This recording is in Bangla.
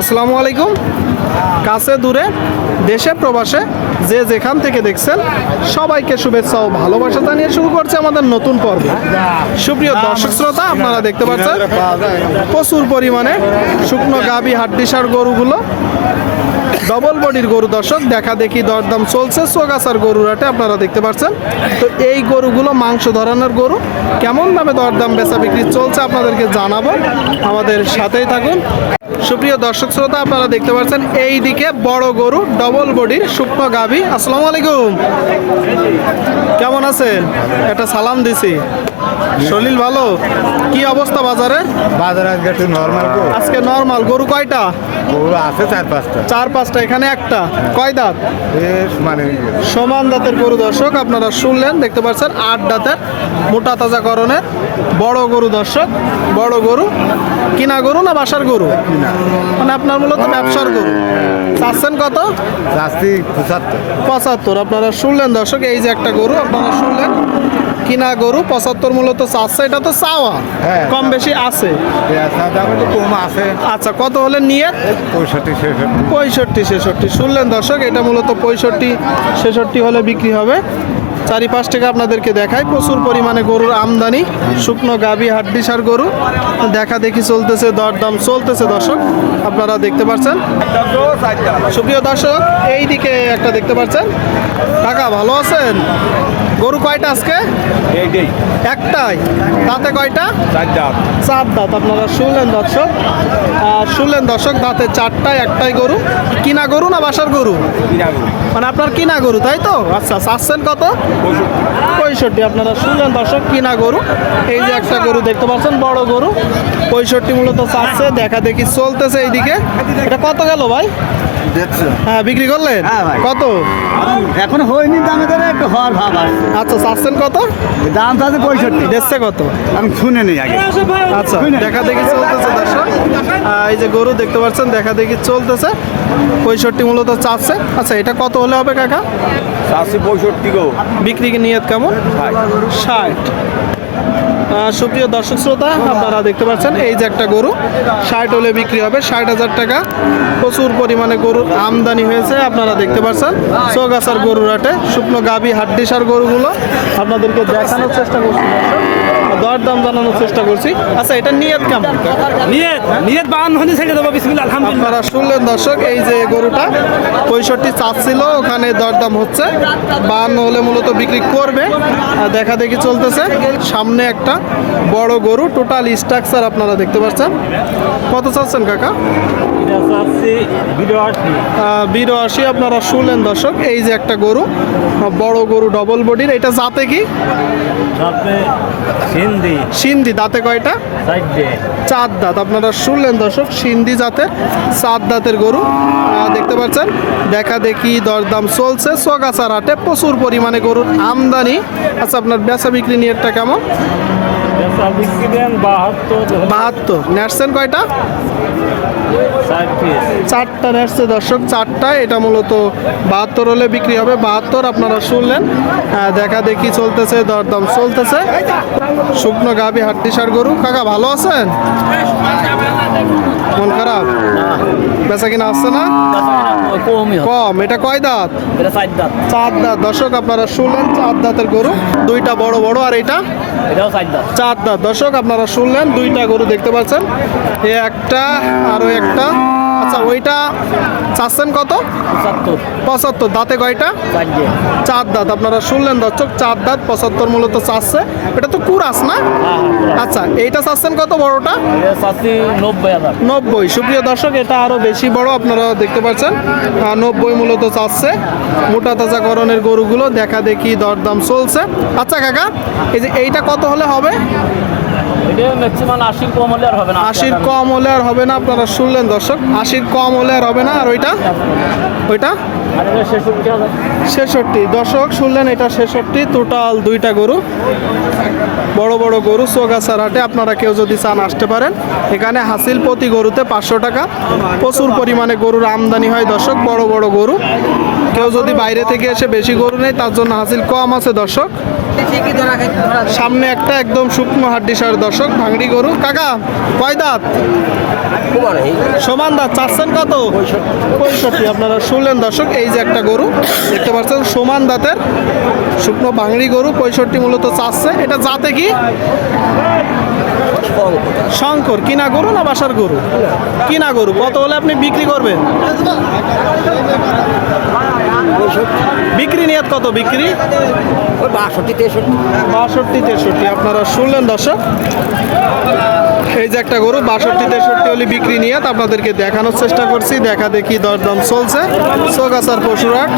আসসালামু আলাইকুম। কাছে দূরে, দেশে, প্রবাসে, যে যেখান থেকে দেখছেন, সবাইকে শুভেচ্ছা ও ভালোবাসা জানিয়ে শুরু করছে আমাদের নতুন পর্ব। সুপ্রিয় দর্শক শ্রোতা, আপনারা দেখতে পাচ্ছেন, প্রচুর পরিমাণে শুকনো গাবি হাড্ডিসার গরুগুলো। ডবল বডির গরু দর্শক, দেখা দেখি দরদাম চলছে, সোগাছার গরুর হাটে আপনারা দেখতে পাচ্ছেন। তো এই গরুগুলো মাংস ধরানোর গরু কেমন দামে দরদাম বেচা বিক্রি চলছে আপনাদেরকে জানাব। আমাদের সাথেই থাকুন। সুপ্রিয় দর্শক শ্রোতা আপনারা দেখতে পাচ্ছেন এই দিকে বড় গরু ডবল বডির শুকনো গাভী। আসসালামু আলাইকুম। কেমন আছেন? একটা সালাম দিছি। শরীর ভালো? কি অবস্থা বাজারে? বাজার আজকে একটু নর্মাল আজকে নর্মাল গরু কয়টা? গরু আছে চার পাঁচটা। চার পাঁচটা এখানে একটা। কয় দাঁত? মানে সমান দাঁতের গরু দর্শক আপনারা শুনলেন দেখতে পাচ্ছেন আট দাঁতের মোটা তাজা করণের বড় গরু দর্শক বড় গরু। কিনা গরু না বাসার গরু? মানে আপনার মূলত ব্যবসার গরু। চাচ্ছেন কত? রাস্তি পঁচাত্তর। পঁচাত্তর। আপনারা শুনলেন দর্শক এই যে একটা গরু আপনারা শুনলেন কিনা গরু পঁচাত্তর মূলত চাচ্ছে এটা তো চাওয়া। হ্যাঁ। কম বেশি আছে। দাম একটু কম আছে। আচ্ছা কত হলে নিয়ে পঁয়ষট্টি ছেষট্টি। পঁয়ষট্টি ছেষট্টি। শুনলেন দর্শক এটা মূলত পঁয়ষট্টি ছেষট্টি হলে বিক্রি হবে। চারি পাঁচ টাকা আপনাদেরকে দেখায় প্রচুর পরিমাণে গরুর আমদানি, শুকনো গাভী, হাড্ডিসার গরু, দেখা দেখি চলতেছে, দরদাম চলতেছে দর্শক, আপনারা দেখতে পাচ্ছেন সুপ্রিয় দর্শক এই দিকে একটা দেখতে পাচ্ছেন টাকা ভালো আছেন? গরু কয়টা আজকে? একটাই। তাতে কয়টা? চার দাঁত। আপনারা শুনলেন দর্শক? শুনলেন দর্শক দাঁতে চারটায় একটাই গরু। কিনা গরু না বাসার গরু? মানে আপনার কিনা গরু তাই তো? আচ্ছা চাচ্ছেন কত? পঁয়ষট্টি। আপনারা শুনলেন দর্শক কিনা গরু? এই যে একটা গরু দেখতে পাচ্ছেন বড় গরু। পঁয়ষট্টি মূলত চাচ্ছে দেখা দেখি চলতেছে এইদিকে। এটা কত গেল ভাই? হ্যাঁ বিক্রি করলেন? হ্যাঁ ভাই। কত? এখন হয়নি দামে ধরে একটু হওয়ার ভাব আছে। আচ্ছা চাচ্ছেন কত? দাম আছে পঁয়ষট্টি। দেখছে কত? আমি শুনে নেই আগে। আচ্ছা দেখা দেখি চলতেছে দর্শক। এই যে গরু দেখতে পাচ্ছেন দেখা দেখি চলতেছে। পঁয়ষট্টি মূলত চাচ্ছে। আচ্ছা এটা কত হলে হবে কাকা? চাষি পঁয়ষট্টি গো। বিক্রি কি নিয়ত কেমন? ষাট। সুপ্রিয় দর্শক শ্রোতা, আপনারা দেখতে পাচ্ছেন, এই যে একটা গরু, ষাট হলে বিক্রি হবে, ষাট হাজার টাকা। প্রচুর পরিমাণে গরুর আমদানি হয়েছে, আপনারা দেখতে পাচ্ছেন। চৌগাছার গরুর হাটে শুকনো গাভী হাড্ডিসার গরুগুলো আপনাদেরকে দেখানোর চেষ্টা করছি। দরদাম জানানোর চেষ্টা করছি। আচ্ছা এটা নিয়ত কেমন? নিয়ত নিয়ত বাহান্ন হতে ছেড়ে দেবো বিসমিল্লাহ আলহামদুলিল্লাহ। আপনারা শুনলেন দর্শক এই যে গরুটা পঁয়ষট্টি চাচ্ছিল ওখানে দরদাম হচ্ছে। বান্ন হলে মূলত বিক্রি করবে। আর দেখা দেখি চলতেছে সামনে একটা বড় গরু টোটাল স্ট্রাকচার আপনারা দেখতে পাচ্ছেন। কত চাচ্ছেন কাকা? বিরো আশি। আপনারা শুনলেন দর্শক এই যে একটা গরু বড় গরু ডবল বডির এটা জাতে কি? সিন্ধি। সিন্ধি দাঁতে কয়টা? চার দাঁত। আপনারা শুনলেন দর্শক সিন্ধি জাতের চার দাঁতের গরু দেখতে পাচ্ছেন। দেখা দেখি দরদাম চলছে। সোগাছার হাটে প্রচুর পরিমাণে গরুর আমদানি। আচ্ছা আপনার বেচা বিক্রি নিয়েটা কেমন? বাহাত্তর। বাহাত্তর। নেটসেন কয়টা? চারটা নেটসে দর্শক চারটা। এটা মূলত বাহাত্তর হলে বিক্রি হবে। বাহাত্তর আপনারা শুনলেন। আহ, দেখা দেখি চলতেছে দরদাম চলতেছে। শুকনো গাভি হাড্ডিসার গরু। কাকা ভালো আছেন? মন খারাপ? বেচা কিনা আসছে না? কম। এটা কয় দাঁত? চার দাঁত। দর্শক আপনারা শুনলেন চার দাঁতের গরু। দুইটা বড় বড় আর এটা? চার দাঁত। দর্শক আপনারা শুনলেন দুইটা গরু দেখতে পাচ্ছেন। এ একটা আরও একটা। ওইটা চাচ্ছেন কত? পঁচাত্তর। দাঁতে কয়টা চার দাঁত। আপনারা শুনলেন দর্শক চার দাঁত পঁচাত্তর মূলত চাচ্ছে। এটা তো কুরাস না? হ্যাঁ আচ্ছা এইটা চাচ্ছেন কত বড়টা? নব্বই সুপ্রিয় দর্শক এটা আরও বেশি বড় আপনারা দেখতে পাচ্ছেন। নব্বই মূলত চাচ্ছে। মোটা তাজাকরণের গরুগুলো দেখা দেখি দরদাম চলছে। আচ্ছা কাকা এই যে এইটা কত হলে হবে? এটা ম্যাক্সিমাম আশির কম হলে আর হবে না। আশির কম হলে আর হবে না আপনারা শুনলেন দর্শক। আশির কম হলে আর হবে না আর ওইটা? ওইটা? ছেষট্টি দর্শক শুনলেন এটা ছেষট্টি টোটাল দুইটা গরু। বড় বড় গরু চৌগাছার হাটে আপনারা কেউ যদি চান আসতে পারেন। এখানে হাসিল প্রতি গরুতে পাঁচশো টাকা। প্রচুর পরিমাণে গরুর আমদানি হয় দর্শক বড় বড় গরু। কেউ যদি বাইরে থেকে এসে বেশি গরু নেই তার জন্য হাসিল কম আছে দর্শক। সামনে একটা একদম শুকনো হাড্ডিসার দর্শক, ভাঙড়ি গরু। কাকা, কয় দাঁত? সমান দাঁত, চাচ্ছেন কত? পঁয়ষট্টি, আপনারা শুনলেন দর্শক, এই যে একটা গরু, দেখতে পাচ্ছেন, সমান দাঁতের, শুকনো ভাঙড়ি গরু, পঁয়ষট্টি মূলত চাচ্ছে। এটা জাতে কি? শঙ্কর। কিনা গরু না বাসার গরু? কিনা গরু। কত হলে আপনি বিক্রি করবেন? বিক্রি নিয়ত কত বিক্রি? বাষট্টি তেষট্টি। বাষট্টি তেষট্টি। আপনারা শুনলেন দর্শক? এই যে একটা গরু বাষট্টি তেষট্টি হলে বিক্রি নিয়ে আপনাদেরকে দেখানোর চেষ্টা করছি। দেখা দেখি দরদাম চলছে। সোগাছার পশুরহাট